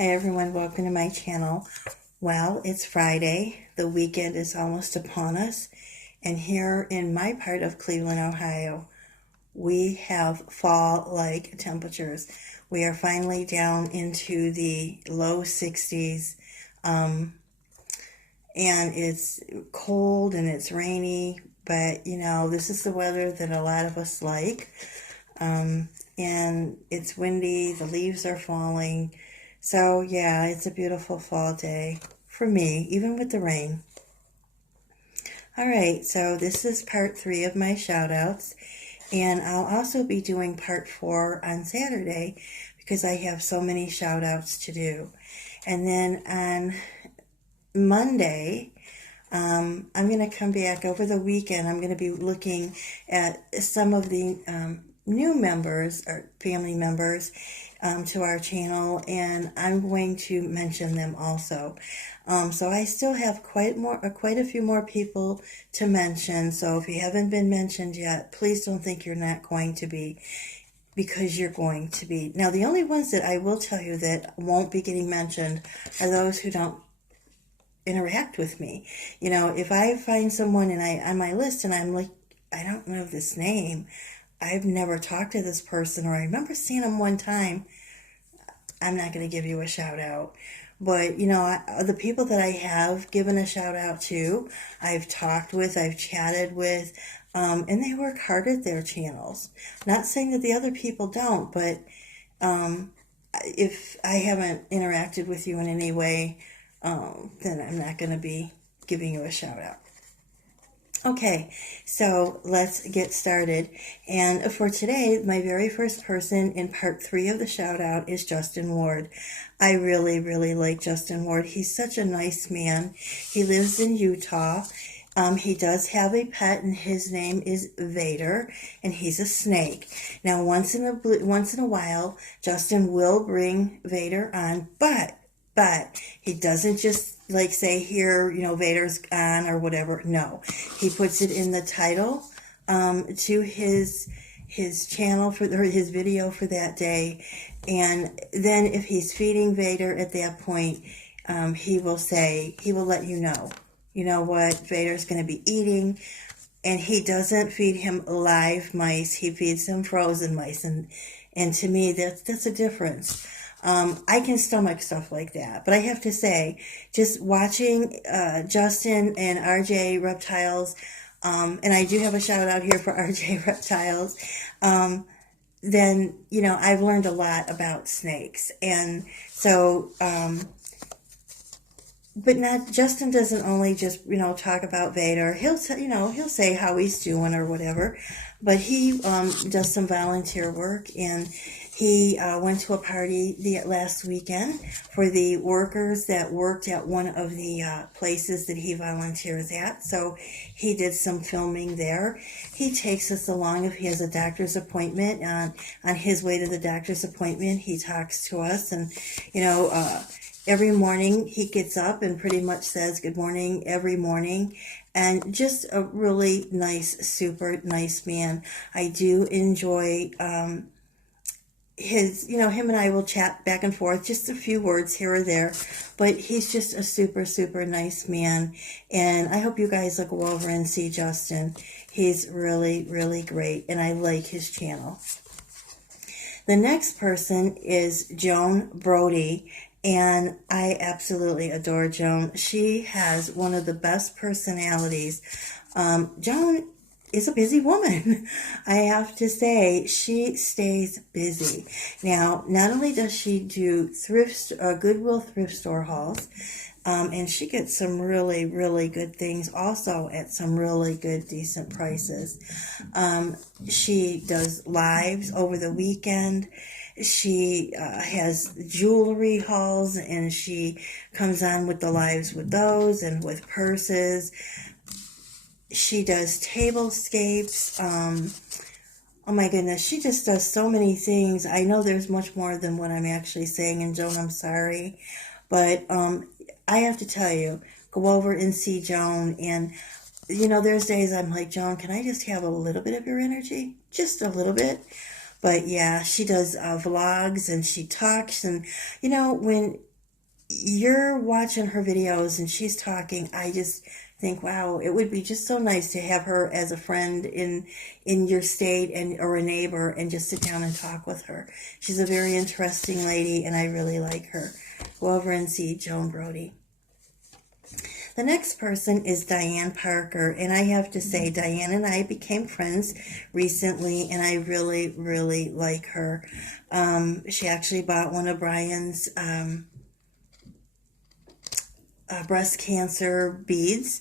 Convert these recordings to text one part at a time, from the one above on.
Hi everyone, welcome to my channel. Well, it's Friday. The weekend is almost upon us. And here in my part of Cleveland, Ohio, we have fall-like temperatures. We are finally down into the low 60s. And it's cold and it's rainy, but this is the weather that a lot of us like. And it's windy, the leaves are falling. So, yeah, it's a beautiful fall day for me, even with the rain. All right, so this is part 3 of my shout outs, and I'll also be doing part 4 on Saturday because I have so many shout outs to do. And then on Monday, I'm going to come back over the weekend. I'm going to be looking at some of the new members or family members to our channel, and I'm going to mention them also. So I still have quite a few more people to mention. So if you haven't been mentioned yet, please don't think you're not going to be, because you're going to be. Now, the only ones that I will tell you that won't be getting mentioned are those who don't interact with me. If I find someone on my list and I'm like, I don't know this name, I've never talked to this person, or I remember seeing them one time, I'm not going to give you a shout out. But, the people that I have given a shout out to, I've talked with, I've chatted with, and they work hard at their channels. Not saying that the other people don't, but if I haven't interacted with you in any way, then I'm not going to be giving you a shout out. Okay, so let's get started. And for today, my very first person in part 3 of the shout out is Justin Ward. I really, really like Justin Ward. He's such a nice man. He lives in Utah. He does have a pet, and his name is Vader, and he's a snake. Now, once in a while, Justin will bring Vader on, but he doesn't just like say here, Vader's on or whatever. No, he puts it in the title to his channel his video for that day, and then if he's feeding Vader at that point, he will let you know what Vader's going to be eating. And he doesn't feed him live mice; he feeds him frozen mice, and to me that's a difference. I can stomach stuff like that, but I have to say, just watching Justin and RJ Reptiles, and I do have a shout out here for RJ Reptiles, then, I've learned a lot about snakes. And so, but not Justin doesn't only just talk about Vader. He'll say how he's doing or whatever, but he does some volunteer work, and he went to a party last weekend for the workers that worked at one of the places that he volunteers at. So he did some filming there. He takes us along if he has a doctor's appointment. On his way to the doctor's appointment, he talks to us, and every morning he gets up and pretty much says good morning every morning, and just a really nice, super nice man. I do enjoy him and I will chat back and forth, just a few words here or there, but he's just a super, super nice man, and I hope you guys will go over and see Justin. He's really, really great, and I like his channel. The next person is Joan Brodie, and I absolutely adore Joan. She has one of the best personalities. Joan is a busy woman. I have to say, she stays busy. Now, not only does she do Goodwill thrift store hauls, and she gets some really, really good things also at some really good, decent prices. She does lives over the weekend. She has jewelry hauls, and she comes on with the lives with those and with purses. She does tablescapes. Oh my goodness, she just does so many things. I know there's much more than what I'm actually saying, and Joan, I'm sorry. But I have to tell you, go over and see Joan. And, there's days I'm like, Joan, can I just have a little bit of your energy? Just a little bit. But yeah, she does vlogs and she talks. And, you know, when you're watching her videos and she's talking, I just think, wow, it would be just so nice to have her as a friend in your state and or a neighbor and just sit down and talk with her. She's a very interesting lady and I really like her. Go over and see Joan Brodie. The next person is Diann Parker, and I have to say, Diann and I became friends recently, and I really, really like her. She actually bought one of Brian's breast cancer beads,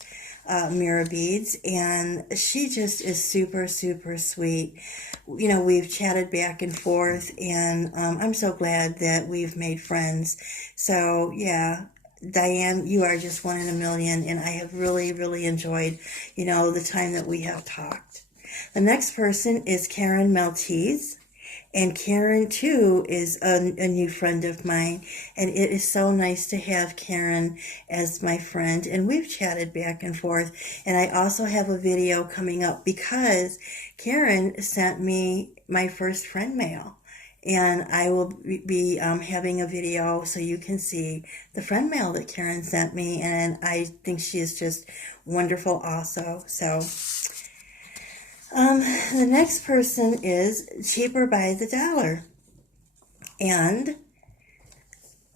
mirror beads, and she just is super, super sweet. You know, we've chatted back and forth, and I'm so glad that we've made friends. So, yeah. Diann, you are just one in a million, and I have really, really enjoyed, you know, the time that we have talked. The next person is Karin Maltese, and Karin, too, is a new friend of mine, and it is so nice to have Karin as my friend, and we've chatted back and forth, and I also have a video coming up because Karin sent me my first friend mail. And I will be having a video so you can see the friend mail that Karin sent me. And I think she is just wonderful also. So the next person is Cheaper by the Dollar. And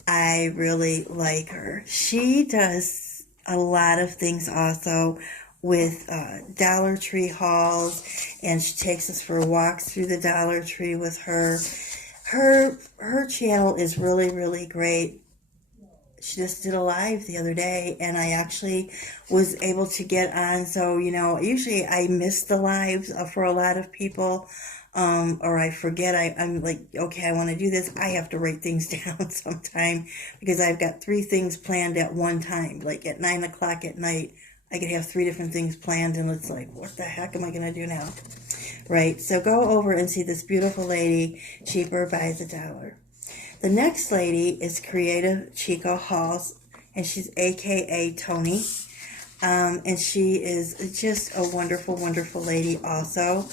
I really like her. She does a lot of things also with Dollar Tree hauls. And she takes us for walks through the Dollar Tree with her. Her channel is really, really great. She just did a live the other day, and I actually was able to get on. So, you know, usually I miss the lives for a lot of people, or I forget. I'm like, okay, I want to do this. I have to write things down sometime because I've got 3 things planned at one time. Like at 9 o'clock at night, I could have 3 different things planned, and it's like, what the heck am I going to do now? Right, so go over and see this beautiful lady, Cheaper by the Dollar. The next lady is Creative Chica Halls, and she's AKA Tony. And she is just a wonderful, wonderful lady also.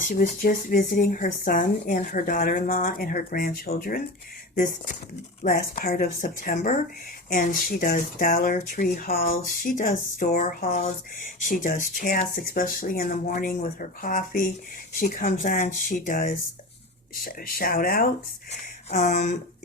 She was just visiting her son and her daughter-in-law and her grandchildren this last part of September, and she does Dollar Tree hauls, she does store hauls, she does chats, especially in the morning with her coffee. She comes on, she does shout outs.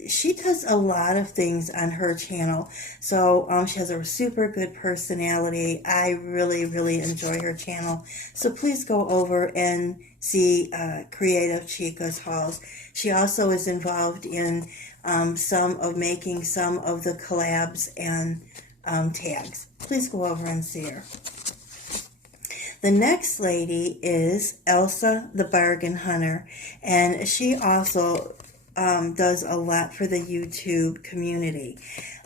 She does a lot of things on her channel. So she has a super good personality. I really, really enjoy her channel. So please go over and see Creative Chicas hauls. She also is involved in making some of the collabs and tags. Please go over and see her. The next lady is Elsa the Bargain Hunter, and she also does a lot for the YouTube community.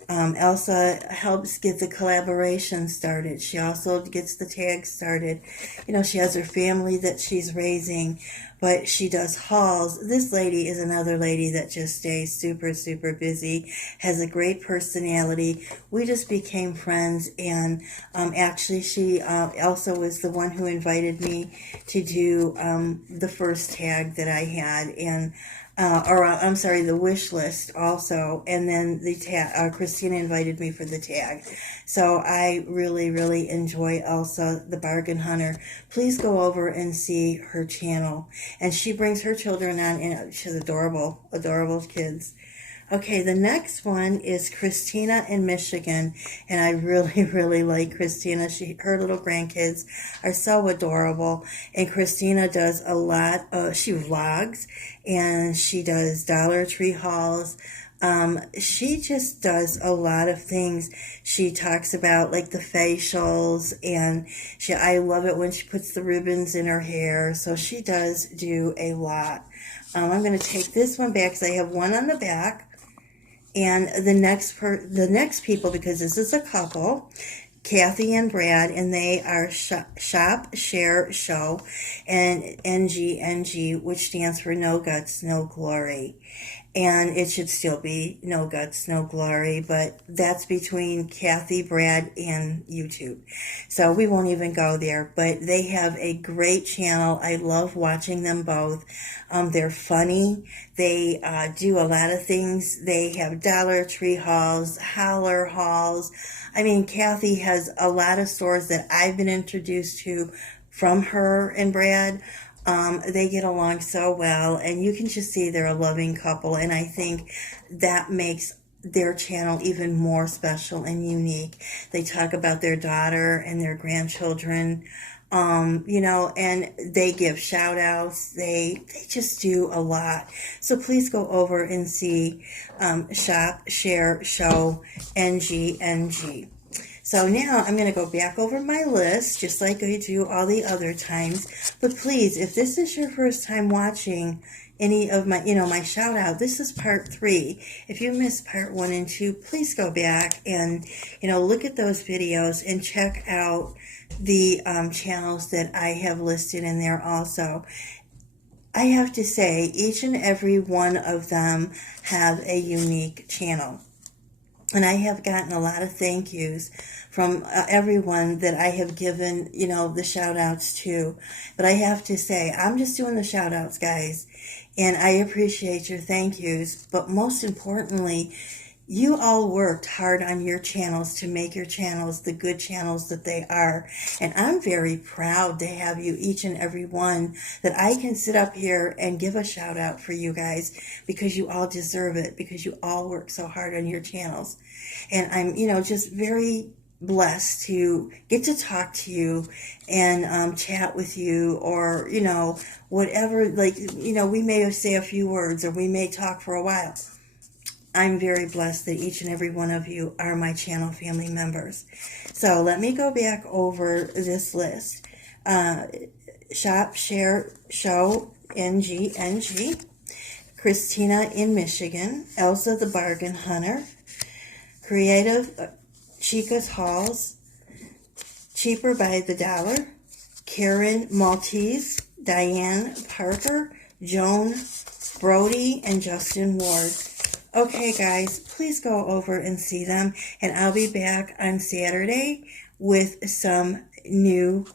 Elsa helps get the collaboration started. She also gets the tags started. You know, she has her family that she's raising, but she does hauls. This lady is another lady that just stays super, super busy, has a great personality. We just became friends, and actually she Elsa was the one who invited me to do the first tag that I had, and I'm sorry, the wish list also, and then the tag, Christina invited me for the tag. So I really, really enjoy Elsa, the Bargain Hunter. Please go over and see her channel. And she brings her children on, and she's adorable, adorable kids. Okay, the next one is Christina in Michigan, and I really, really like Christina. Her little grandkids are so adorable, and Christina does a lot. She vlogs, and she does Dollar Tree hauls. She just does a lot of things. She talks about like the facials, and I love it when she puts the ribbons in her hair. So she does do a lot. I'm going to take this one back because I have one on the back. And the next people, because this is a couple, Cathy and Brad, and they are Shop, Share, Show, and NGNG, which stands for No Guts, No Glory. and it should still be No Guts, No Glory, but that's between Cathy, Brad, and YouTube. So we won't even go there, but they have a great channel. I love watching them both. They're funny. They do a lot of things. They have Dollar Tree hauls, holler hauls. I mean, Cathy has a lot of stores that I've been introduced to from her and Brad. They get along so well, and you can just see they're a loving couple, and I think that makes their channel even more special and unique. They talk about their daughter and their grandchildren, you know, and they give shout outs. They just do a lot. So please go over and see Shop, Share, Show, NG. So now I'm going to go back over my list, just like I do all the other times. But please, if this is your first time watching any of my, you know, my shout out, this is part 3. If you missed part 1 and 2, please go back and, you know, look at those videos and check out the channels that I have listed in there also. I have to say, each and every one of them have a unique channel. And I have gotten a lot of thank yous from everyone that I have given, you know, the shout outs to. But I have to say, I'm just doing the shout outs, guys. And I appreciate your thank yous. But most importantly, you all worked hard on your channels to make your channels the good channels that they are. And I'm very proud to have you, each and every one, that I can sit up here and give a shout out for you guys, because you all deserve it, because you all work so hard on your channels. And I'm, you know, just very blessed to get to talk to you and chat with you, or, you know, whatever, like, you know, we may say a few words, or we may talk for a while. I'm very blessed that each and every one of you are my channel family members. So let me go back over this list. Shop, Share, Show, NG. Christina in Michigan. Elsa the Bargain Hunter. Creative Chicas Hauls. Cheaper by the Dollar. Karin Maltese. Diann Parker. Joan Brodie, and Justin Ward. Okay, guys, please go over and see them, and I'll be back on Saturday with some new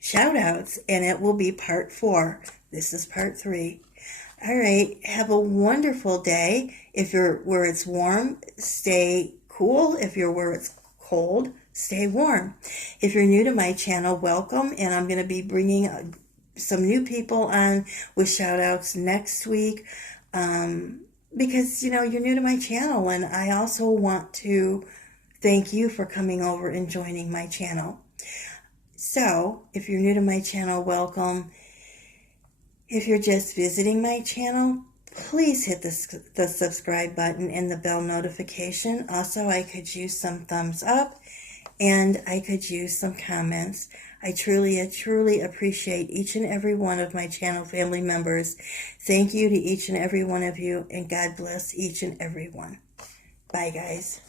shout-outs, and it will be part 4. This is part 3. All right, have a wonderful day. If you're where it's warm, stay cool. If you're where it's cold, stay warm. If you're new to my channel, welcome, and I'm going to be bringing some new people on with shout-outs next week. Because, you know, you're new to my channel, and I also want to thank you for coming over and joining my channel. So, if you're new to my channel, welcome. If you're just visiting my channel, please hit the subscribe button and the bell notification. Also, I could use some thumbs up, and I could use some comments. I truly appreciate each and every one of my channel family members. Thank you to each and every one of you, and God bless each and every one. Bye, guys.